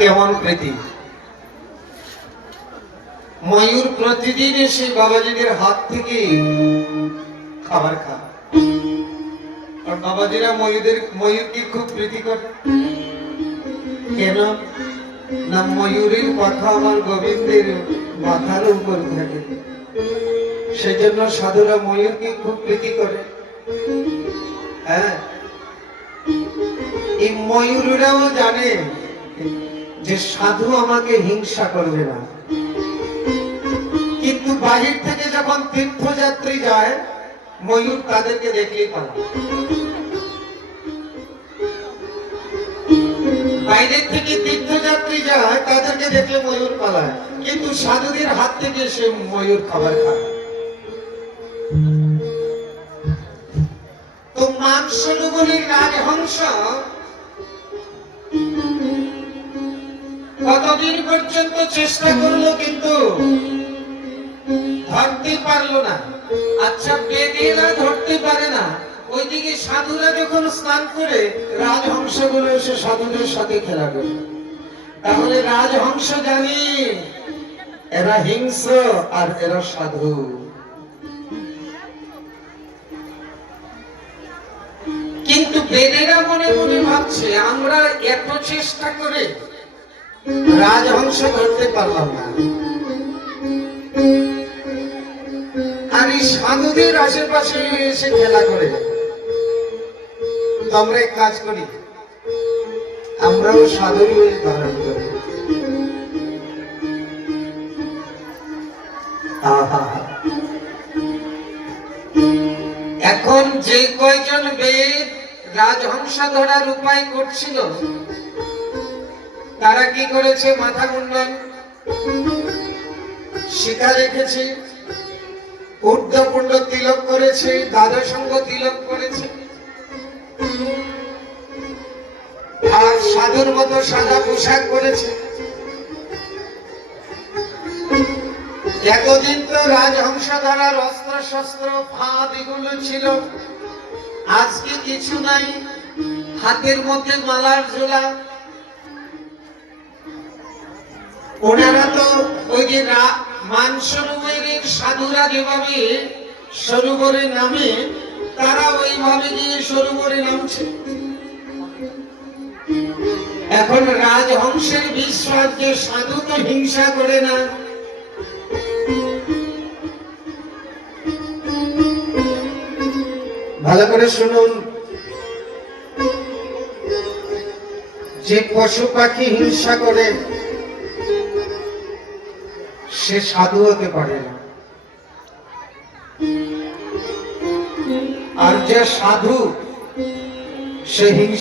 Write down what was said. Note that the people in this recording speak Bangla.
কেমন প্রীতি। ময়ূর প্রতিদিন এসে বাবাজিদের হাত থেকে খাবার খায়, আর বাবাজিরা ময়ূরকে খুব প্রীতি করে। কেন না, ময়ূরের পাখা আমার গোবিন্দের মাথার উপর থাকে, সেজন্য সাধুরা ময়ূরকে খুব প্রীতি করে। হ্যাঁ, এই ময়ূররাও জানে যে সাধু আমাকে হিংসা করবে না, কিন্তু বাহির থেকে যখন তীর্থযাত্রী যায় ময়ূর তাদেরকে দেখলেই পালায়। বাইরের থেকে তীর্থযাত্রী যায় তাদেরকে দেখলে ময়ূর পালায়, কিন্তু সাধুদের হাত থেকে সে ময়ূর খাবার খায়। তো মানসরোবরের রাজহংস কতদিন পর্যন্ত চেষ্টা করলো কিন্তু ধরতে পারলো না। আচ্ছা, বেদেরা ধরতে পারে না, ওইদিকে সাধুরা যখন স্নান করে রাজহংস গুলো এসে সাধুদের সাথে খেলা করে। তাহলে রাজহংস জানি এরা হিংস্র আর এরা সাধু। কিন্তু বেদেরা মনে মনে ভাবছে আমরা এত চেষ্টা করে রাজহংস ধরতে পারলাম না, আর এই সাধুদের আশেপাশে এসে খেলা করে। আমরা এক কাজ করি, আমরাও সাধুর বেশ ধারণ করি। এখন যে কয়জন বেদ রাজহংস ধরার উপায় করছিল, তারা কি করেছে? মাথা মুন্ডন, শিখা রেখেছে, ঊর্ধ্বপুণ্ড তিলক করেছে, দ্বাদশাঙ্গ তিলক করেছে, আর সাধুর মতো সাদা পোশাক করেছে। এতদিন তো রাজহংস ধরার অস্ত্র শস্ত্র ফাঁদ এগুলো ছিল, আজকে কিছু নাই, হাতের মধ্যে মালার ঝোলা। ওনারা তো ওই যে মানসরোবরের সাধুরা যেভাবে সরোবরে নামে, তারা ওইভাবে গিয়ে সরোবরে নামছে। এখন রাজহংসের বিশ্বাস যে সাধু তো হিংসা করে না। ভালো করে শুনুন, যে পশু পাখি হিংসা করে সে সাধু হতে পারে না, আর যে সাধু সে হিংসা